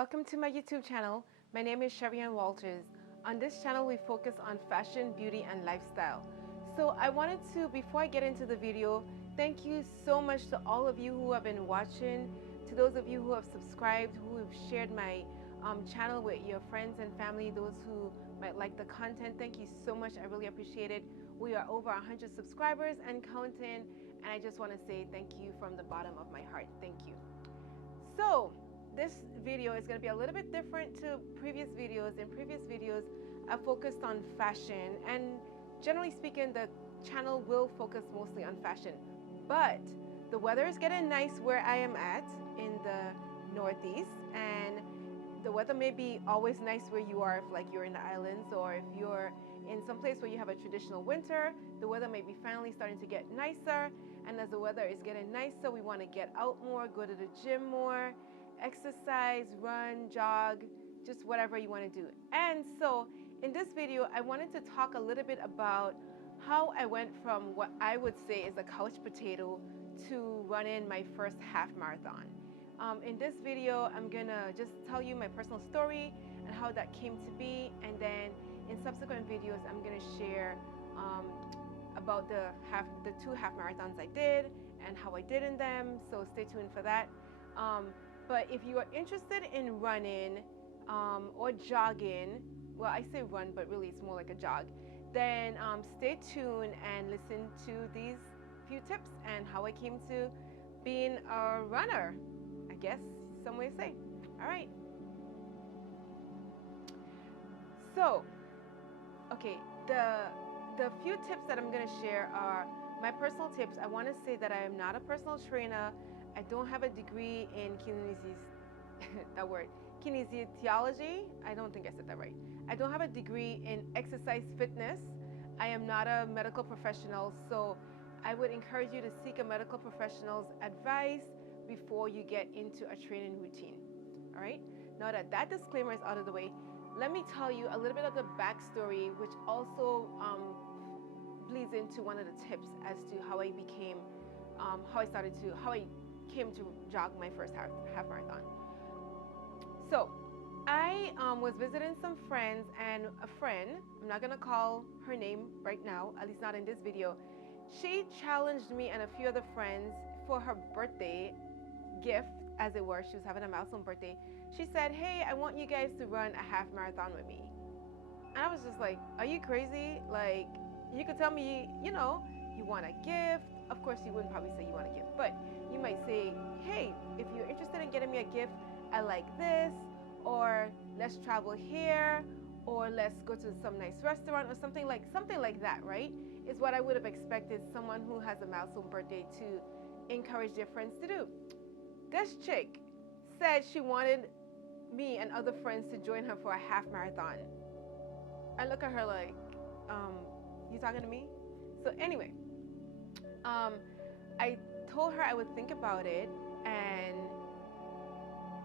welcome to my YouTube channel. My name is Cherrie-Ann. On this channel, we focus on fashion, beauty, and lifestyle. So I wanted to, before I get into the video, thank you so much to all of you who have been watching, to those of you who have subscribed, who have shared my channel with your friends and family, those who might like the content. Thank you so much. I really appreciate it. We are over 100 subscribers and counting, and I just want to say thank you from the bottom of my heart. Thank you. So this video is going to be a little bit different to previous videos. In previous videos, I focused on fashion, and generally speaking, the channel will focus mostly on fashion. But the weather is getting nice where I am at in the Northeast, and the weather may be always nice where you are, if like you're in the islands, or if you're in some place where you have a traditional winter, the weather may be finally starting to get nicer. And as the weather is getting nicer, we want to get out more, go to the gym more, exercise, run, jog, just whatever you want to do. And so in this video, I wanted to talk a little bit about how I went from what I would say is a couch potato to running my first half marathon. In this video, I'm gonna just tell you my personal story and how that came to be, and then in subsequent videos, I'm gonna share about the two half marathons I did and how I did in them. So stay tuned for that. But if you are interested in running or jogging, well, I say run, but really it's more like a jog, then stay tuned and listen to these few tips and how I came to being a runner, I guess some way to say. All right. So, okay, the few tips that I'm going to share are my personal tips. I want to say that I am not a personal trainer. I don't have a degree in kinesiology. I don't think I said that right. I don't have a degree in exercise fitness. I am not a medical professional, so I would encourage you to seek a medical professional's advice before you get into a training routine. All right? Now that that disclaimer is out of the way, let me tell you a little bit of the backstory, which also bleeds into one of the tips as to how I became, how I came to jog my first half marathon. So I was visiting some friends, and a friend, I'm not gonna call her name right now, at least not in this video, she challenged me and a few other friends for her birthday gift, as it were. She was having a milestone birthday. She said, hey, I want you guys to run a half marathon with me. And I was just like, are you crazy? Like, you could tell me, you know, you want a gift. Of course, you wouldn't probably say you want a gift, but you might say, hey, if you're interested in getting me a gift, I like this, or let's travel here, or let's go to some nice restaurant, or something like that, right? Is what I would have expected someone who has a milestone birthday to encourage their friends to do. This chick said she wanted me and other friends to join her for a half marathon. I look at her like, you talking to me? So anyway, I told her I would think about it, and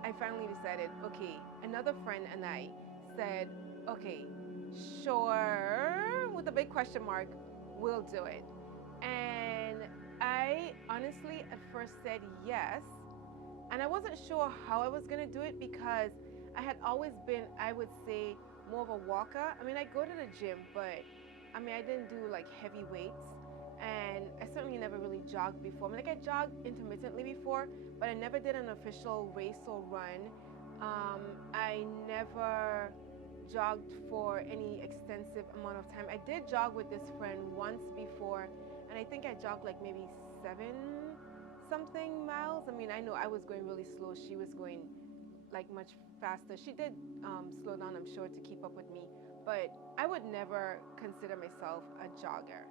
I finally decided, okay, another friend and I said, okay, sure, with a big question mark, we'll do it. And I honestly at first said yes, and I wasn't sure how I was gonna do it because I had always been, I would say, more of a walker. I mean, I go to the gym, but I mean, I didn't do like heavy weights, and I certainly never really jogged before. I mean, like I jogged intermittently before, but I never did an official race or run. I never jogged for any extensive amount of time. I did jog with this friend once before, and I think I jogged like maybe 7-something miles. I mean, I know I was going really slow. She was going like much faster. She did slow down, I'm sure, to keep up with me, but I would never consider myself a jogger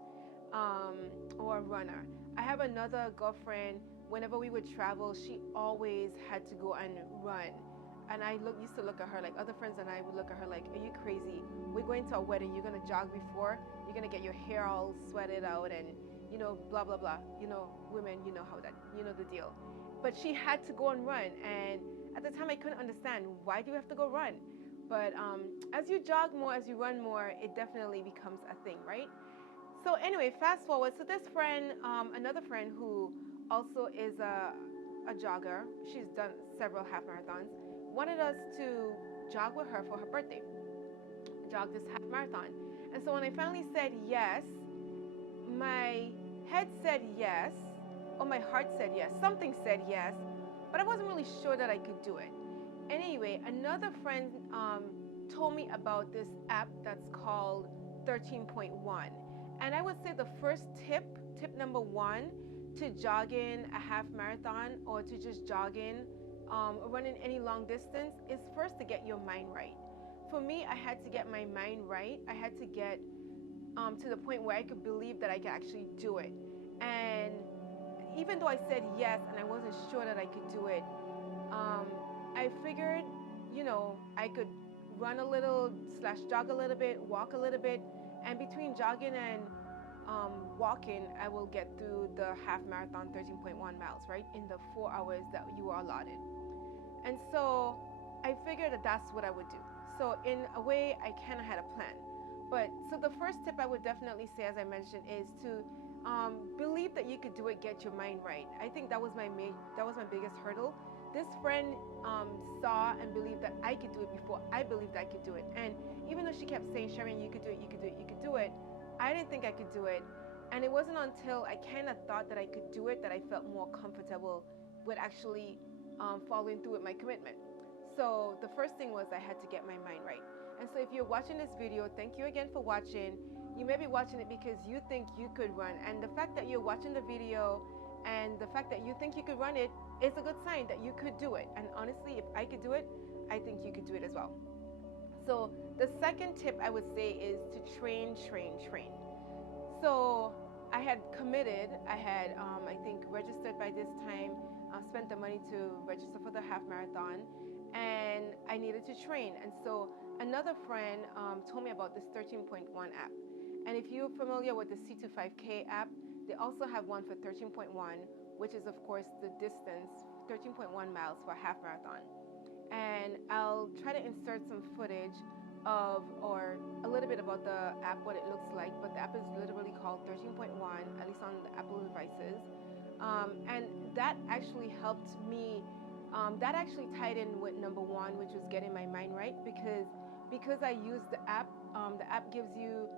or a runner. I have another girlfriend, whenever we would travel, she always had to go and run. And I used to look at her, like other friends and I would look at her like, are you crazy? We're going to a wedding, you're gonna jog before? You're gonna get your hair all sweated out and, you know, blah, blah, blah. You know, women, you know how that, you know the deal. But she had to go and run, and at the time I couldn't understand, why do you have to go run? But as you jog more, as you run more, it definitely becomes a thing, right? So anyway, fast forward. So this friend, another friend who also is a jogger, she's done several half marathons. wanted us to jog with her for her birthday, jog this half marathon. And so when I finally said yes, my head said yes, or my heart said yes, something said yes, but I wasn't really sure that I could do it. Anyway, another friend told me about this app that's called 13.1. And I would say the first tip number one, to jog in a half marathon or to just jog in or running any long distance is first to get your mind right. For me, I had to get my mind right. I had to get to the point where I could believe that I could actually do it. And even though I said yes and I wasn't sure that I could do it, I figured, I could run a little / jog a little bit, walk a little bit, and between jogging and walking, I will get through the half marathon, 13.1 miles, right, in the 4 hours that you are allotted. And so I figured that that's what I would do. So in a way, I kind of had a plan. But so the first tip I would definitely say, as I mentioned, is to believe that you could do it. Get your mind right. I think that was my biggest hurdle. This friend saw and believed that I could do it before I believed I could do it. And even though she kept saying, Cherrie-Ann, you could do it, you could do it, you could do it, I didn't think I could do it. And it wasn't until I kind of thought that I could do it that I felt more comfortable with actually following through with my commitment. So the first thing was I had to get my mind right. And so if you're watching this video, thank you again for watching. You may be watching it because you think you could run. And the fact that you're watching the video and the fact that you think you could run it is a good sign that you could do it. And honestly, if I could do it, I think you could do it as well. So the second tip I would say is to train. So I had committed, I had, I think, registered by this time, spent the money to register for the half marathon, and I needed to train. And so another friend told me about this 13.1 app. And if you're familiar with the C25K app, they also have one for 13.1, which is, of course, the distance, 13.1 miles for a half marathon. And I'll try to insert some footage or a little bit about the app, what it looks like, but the app is literally called 13.1, at least on the Apple devices. And that actually helped me, that actually tied in with number one, which was getting my mind right, because I used the app gives you,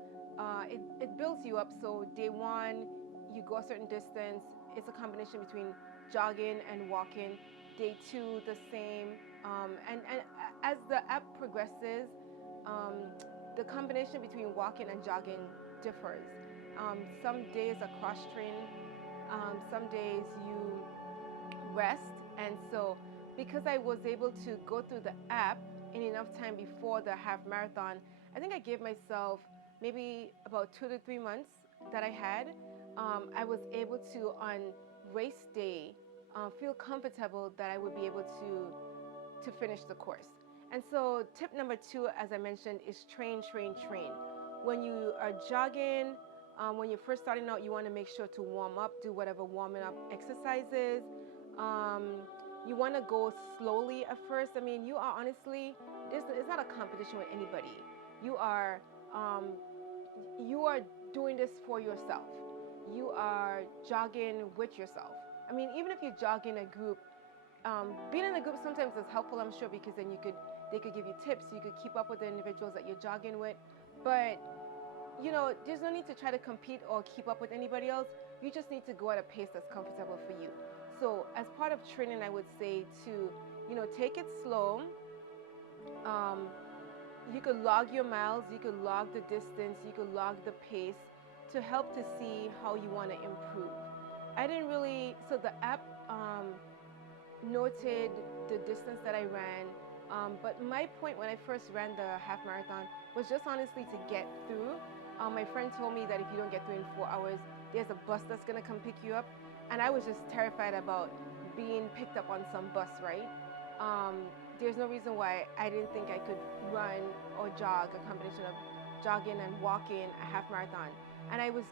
it builds you up. So day one, you go a certain distance. It's a combination between jogging and walking. Day two, the same. And as the app progresses, the combination between walking and jogging differs. Some days are cross-trained, some days you rest. And so because I was able to go through the app in enough time before the half marathon, I think I gave myself maybe about 2 to 3 months that I had. I was able to, on race day, feel comfortable that I would be able to finish the course. And so tip number two, as I mentioned, is train. When you are jogging, when you're first starting out, you want to make sure to warm up, do whatever warming up exercises. You want to go slowly at first. I mean, you are honestly, it's not a competition with anybody. You are doing this for yourself. You are jogging with yourself. I mean, even if you jog in a group, being in a group sometimes is helpful, I'm sure, because then they could give you tips. You could keep up with the individuals that you're jogging with. But, there's no need to try to compete or keep up with anybody else. You just need to go at a pace that's comfortable for you. So as part of training, I would say to, take it slow. You could log your miles, you could log the distance, you could log the pace to help to see how you want to improve. I didn't really, so the app noted the distance that I ran, but my point when I first ran the half marathon was just honestly to get through. My friend told me that if you don't get through in 4 hours, there's a bus that's going to come pick you up. And I was just terrified about being picked up on some bus, right? There's no reason why I didn't think I could run or jog, a combination of jogging and walking a half marathon. And I was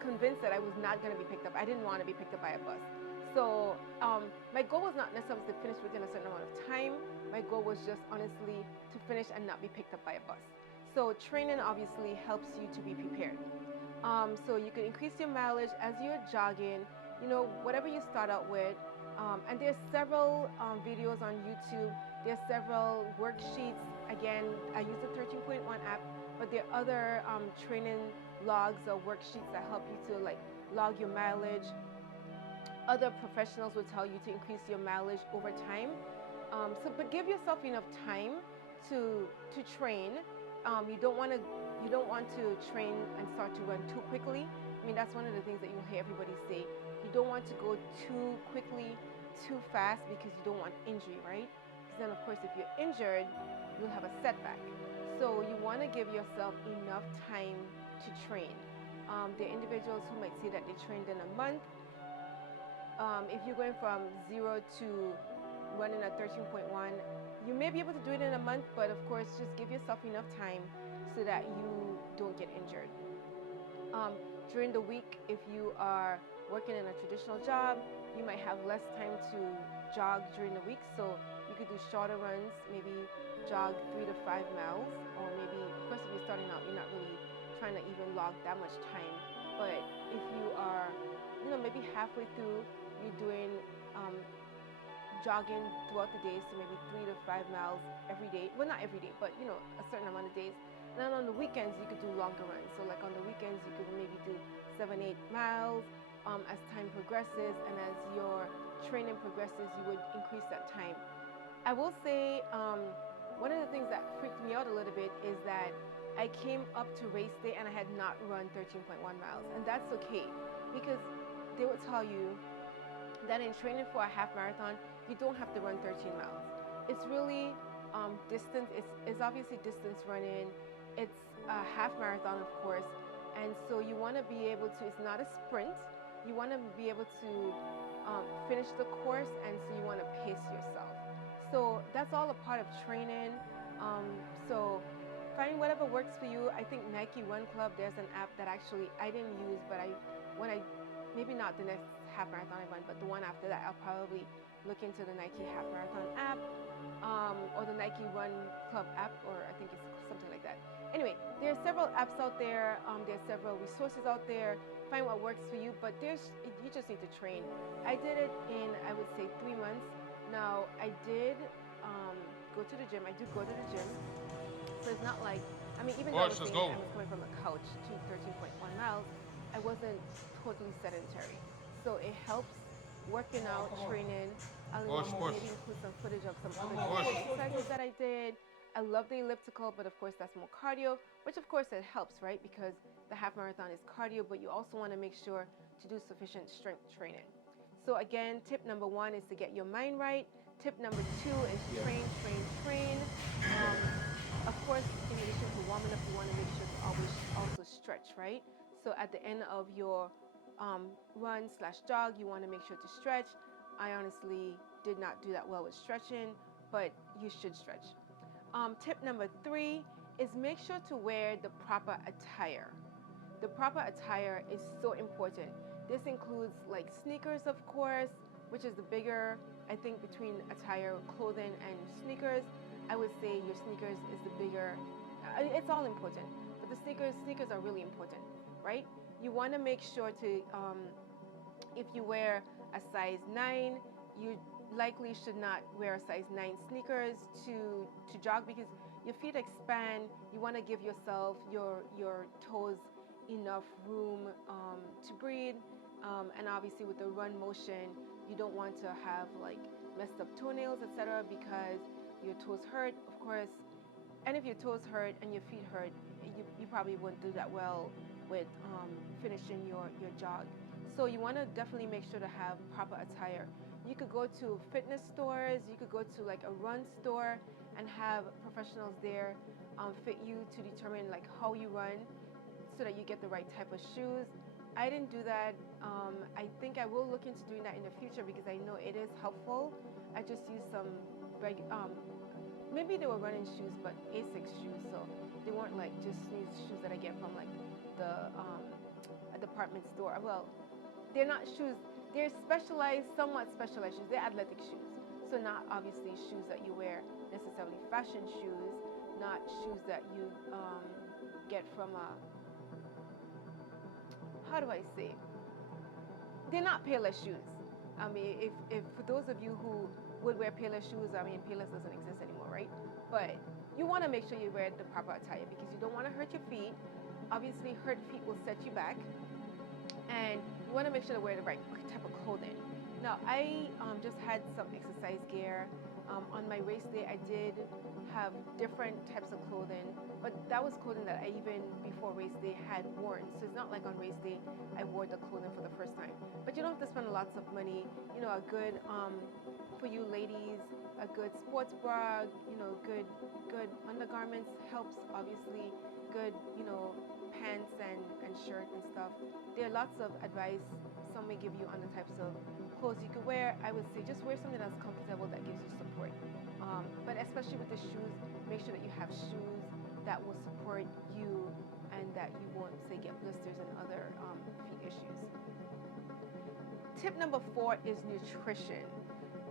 convinced that I was not going to be picked up. I didn't want to be picked up by a bus. So my goal was not necessarily to finish within a certain amount of time. My goal was just honestly to finish and not be picked up by a bus. So training obviously helps you to be prepared. So you can increase your mileage as you're jogging, whatever you start out with. And there's several videos on YouTube There's several worksheets. Again, I use the 13.1 app, but there are other training logs or worksheets that help you to like log your mileage. Other professionals will tell you to increase your mileage over time. But give yourself enough time to train. You don't want to train and start to run too quickly. I mean, that's one of the things that you'll hear everybody say. You don't want to go too quickly, too fast, because you don't want injury, right? Because then, of course, if you're injured, you'll have a setback. So you want to give yourself enough time to train. There are individuals who might say that they trained in a month. If you're going from 0 to running at 13.1, you may be able to do it in a month, but of course, just give yourself enough time so that you don't get injured. During the week, if you are working in a traditional job, you might have less time to jog during the week, so you could do shorter runs, maybe jog 3 to 5 miles, or maybe, of course, if you're starting out, you're not really trying to even log that much time. But if you are, maybe halfway through, you're doing jogging throughout the day, so maybe 3 to 5 miles every day. Well, not every day, but a certain amount of days. And then on the weekends, you could do longer runs. So like on the weekends, you could maybe do 7, 8 miles. As time progresses and as your training progresses, you would increase that time. I will say one of the things that freaked me out a little bit is that I came up to race day and I had not run 13.1 miles. And that's okay, because they will tell you that in training for a half marathon, you don't have to run 13 miles. It's really distance. It's obviously distance running. It's a half marathon, of course. And so you want to be able to, it's not a sprint. You want to be able to finish the course, and so you want to pace yourself. So that's all a part of training. So find whatever works for you. I think Nike Run Club, there's an app that actually I didn't use, but maybe not the next half marathon I run, but the one after that, I'll probably look into the Nike half marathon app, or the Nike Run Club app, or I think it's something like that. Anyway, there are several apps out there. There's several resources out there. Find what works for you, but you just need to train. I did it in, I would say, 3 months. Now, I did go to the gym. I do go to the gym. So it's not like, I mean, even though I was coming from the couch to 13.1 miles, I wasn't totally sedentary. So it helps working out, training. I'll maybe include some footage of some other exercises that I did. I love the elliptical, but of course that's more cardio, which of course it helps, right? Because the half marathon is cardio, but you also want to make sure to do sufficient strength training. So again, tip number 1 is to get your mind right. Tip number 2 is train. Of course, in addition to warming up, you want to make sure to always also stretch, right? So at the end of your run/jog, you want to make sure to stretch. I honestly did not do that well with stretching, but you should stretch. Tip number 3 is make sure to wear the proper attire. The proper attire is so important. This includes like sneakers, of course, which is the bigger, I think, between attire, clothing, and sneakers. I would say your sneakers is the bigger. It's all important, but the sneakers are really important, right? You want to make sure to, if you wear a size 9, you likely should not wear a size 9 sneakers to jog, because your feet expand. You want to give yourself, your toes, enough room to breathe, and obviously with the run motion, you don't want to have like messed up toenails, etc., because your toes hurt, of course. And if your toes hurt and your feet hurt, you probably wouldn't do that well with finishing your jog. So you want to definitely make sure to have proper attire. You could go to fitness stores, you could go to like a run store and have professionals there fit you to determine like how you run, so that you get the right type of shoes. I didn't do that. I think I will look into doing that in the future, because I know it is helpful. I just used some maybe they were running shoes, but Asics shoes, so they weren't like just shoes that I get from like a department store. Well, they're not shoes. They're specialized, somewhat specialized shoes. They're athletic shoes, so not obviously shoes that you wear necessarily, fashion shoes, not shoes that you get from a, how do I say? They're not Payless shoes. I mean, if for those of you who would wear Payless shoes, I mean, Payless doesn't exist anymore, right? But you want to make sure you wear the proper attire because you don't want to hurt your feet. Obviously, hurt feet will set you back, and you want to make sure to wear the right type of clothing. Now, I just had some exercise gear. On my race day, I did have different types of clothing, but that was clothing that I even before race day had worn. So it's not like on race day I wore the clothing for the first time. But you don't have to spend lots of money. You know, a good for you ladies, a good sports bra. You know, good undergarments helps obviously. Good, you know, pants and shirt and stuff. There are lots of advice some may give you on the types of clothes you could wear. I would say just wear something that's comfortable that gives you support. But especially with the shoes, make sure that you have shoes that will support you and that you won't, say, get blisters and other feet issues. Tip number 4 is nutrition.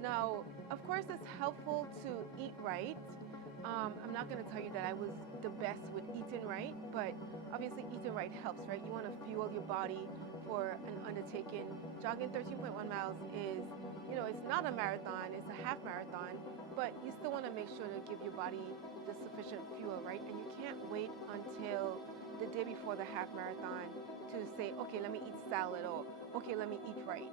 Now, of course, it's helpful to eat right. I'm not going to tell you that I was the best with eating right, but obviously eating right helps, right? You want to fuel your body for an undertaking. Jogging 13.1 miles is, you know, it's not a marathon, it's a half marathon, but you still want to make sure to give your body the sufficient fuel, right? And you can't wait until the day before the half marathon to say, okay, let me eat salad, or okay, let me eat right.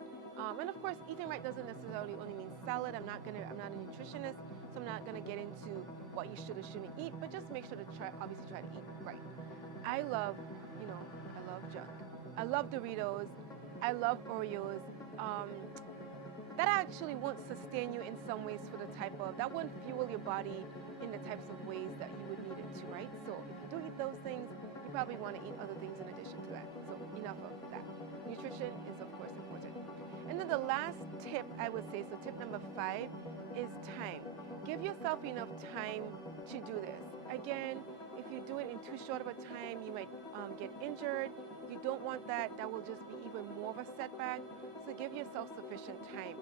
And of course, eating right doesn't necessarily only mean salad. I'm not a nutritionist, so I'm not gonna get into what you should or shouldn't eat, but just make sure to obviously try to eat right. I love junk. I love Doritos. I love Oreos. That actually won't sustain you in some ways for the type of, that won't fuel your body in the types of ways that you would need it to, right? So if you do eat those things, you probably want to eat other things in addition to that. So enough of that. Nutrition is of course important. And then the last tip I would say, so tip number 5 is time. Give yourself enough time to do this. Again, if you do it in too short of a time, you might get injured. You don't want that. That will just be even more of a setback. So give yourself sufficient time.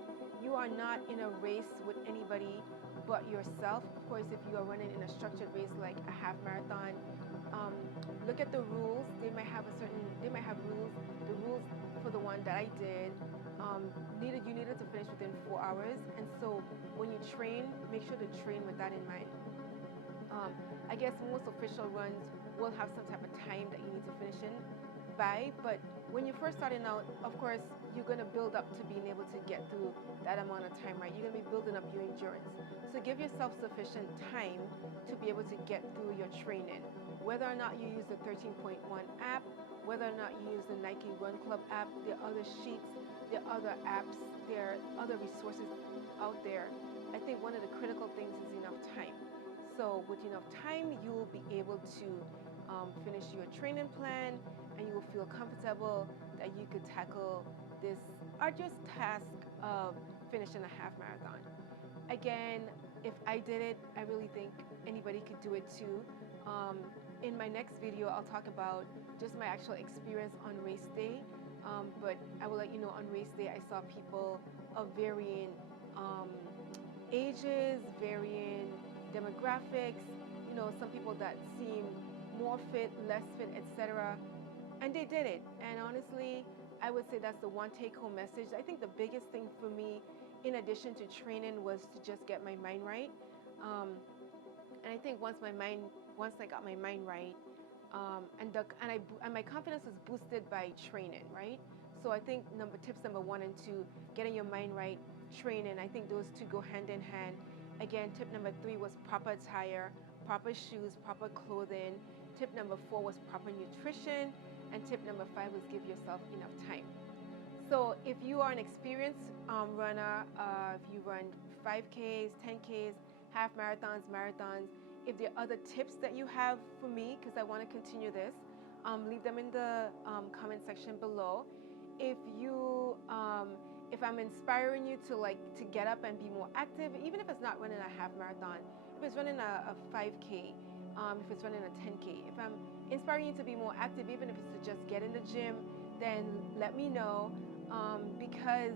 You are not in a race with anybody but yourself. Of course, if you are running in a structured race like a half marathon, look at the rules. They might have rules. The rules for the one that I did, you needed to finish within 4 hours. And so when you train, make sure to train with that in mind. I guess most official runs will have some type of time that you need to finish in by, but when you're first starting out, of course, you're going to build up to being able to get through that amount of time, right? You're going to be building up your endurance. So give yourself sufficient time to be able to get through your training. Whether or not you use the 13.1 app, whether or not you use the Nike Run Club app, there are other sheets, there are other apps, there are other resources out there. I think one of the critical things is enough time. So with enough time, you will be able to finish your training plan, and you will feel comfortable that you could tackle this arduous task of finishing a half marathon. Again, if I did it, I really think anybody could do it too. In my next video, I'll talk about just my actual experience on race day, but I will let you know on race day I saw people of varying ages, varying demographics, you know, some people that seem more fit, less fit, etc. And they did it. And honestly, I would say that's the one take-home message. I think the biggest thing for me, in addition to training, was to just get my mind right. And I think once I got my mind right, and my confidence was boosted by training, right? So I think tips number 1 and 2, getting your mind right, training. I think those two go hand in hand. Again, tip number 3 was proper attire, proper shoes, proper clothing. Tip number 4 was proper nutrition. And tip number 5 was give yourself enough time. So if you are an experienced runner, if you run 5Ks, 10Ks, half marathons, marathons, if there are other tips that you have for me, because I want to continue this, leave them in the comment section below. If I'm inspiring you to get up and be more active, even if it's not running a half marathon, if it's running a 5K, if it's running a 10K, if I'm inspiring you to be more active, even if it's to just get in the gym, then let me know, because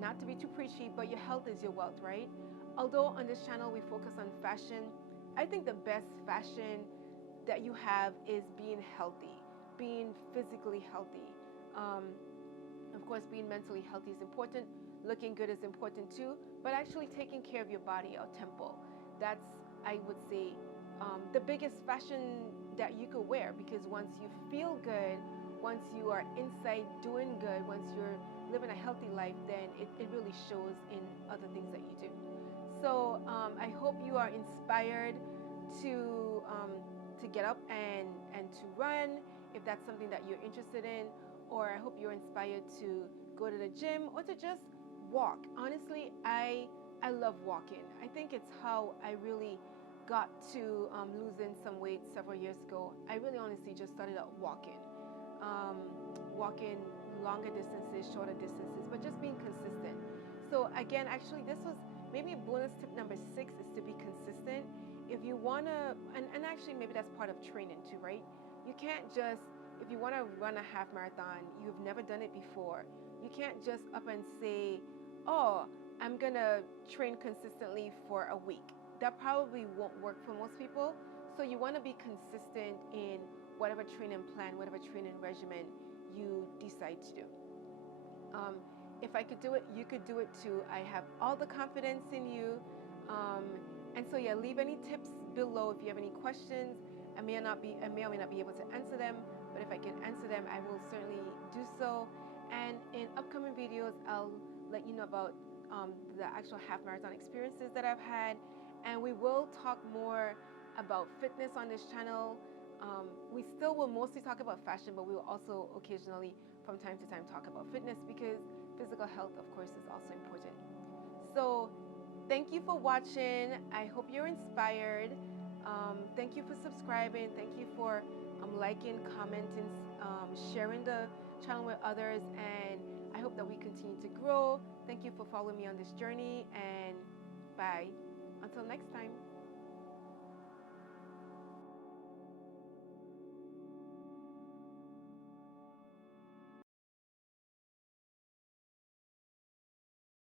not to be too preachy, but your health is your wealth, right? Although on this channel we focus on fashion, I think the best fashion that you have is being healthy, being physically healthy. Of course, being mentally healthy is important, looking good is important too, but actually taking care of your body, our temple. That's, I would say, the biggest fashion that you could wear, because once you feel good, once you are inside doing good, once you're living a healthy life, then it really shows in other things that you do. So I hope you are inspired to get up and to run if that's something that you're interested in, or I hope you're inspired to go to the gym or to just walk. Honestly, I love walking. I think it's how I really got to losing some weight several years ago. I really honestly just started out walking, um, walking longer distances, shorter distances, but just being consistent. So again, actually, this was maybe bonus tip number 6 is to be consistent. If you wanna, and actually maybe that's part of training too, right? You can't just, if you wanna run a half marathon, you've never done it before, you can't just up and say, oh, I'm gonna train consistently for a week. That probably won't work for most people. So you wanna be consistent in whatever training plan, whatever training regimen you decide to do. Um, if I could do it, you could do it too. I have all the confidence in you. Um, and so yeah, leave any tips below if you have any questions. I may or may not be able to answer them, but if I can answer them, I will certainly do so. And in upcoming videos, I'll let you know about the actual half marathon experiences that I've had. And we will talk more about fitness on this channel. We still will mostly talk about fashion, but we will also occasionally from time to time talk about fitness, because physical health, of course, is also important. So thank you for watching. I hope you're inspired. Thank you for subscribing. Thank you for liking, commenting, sharing the channel with others, and I hope that we continue to grow. Thank you for following me on this journey, and bye. Until next time.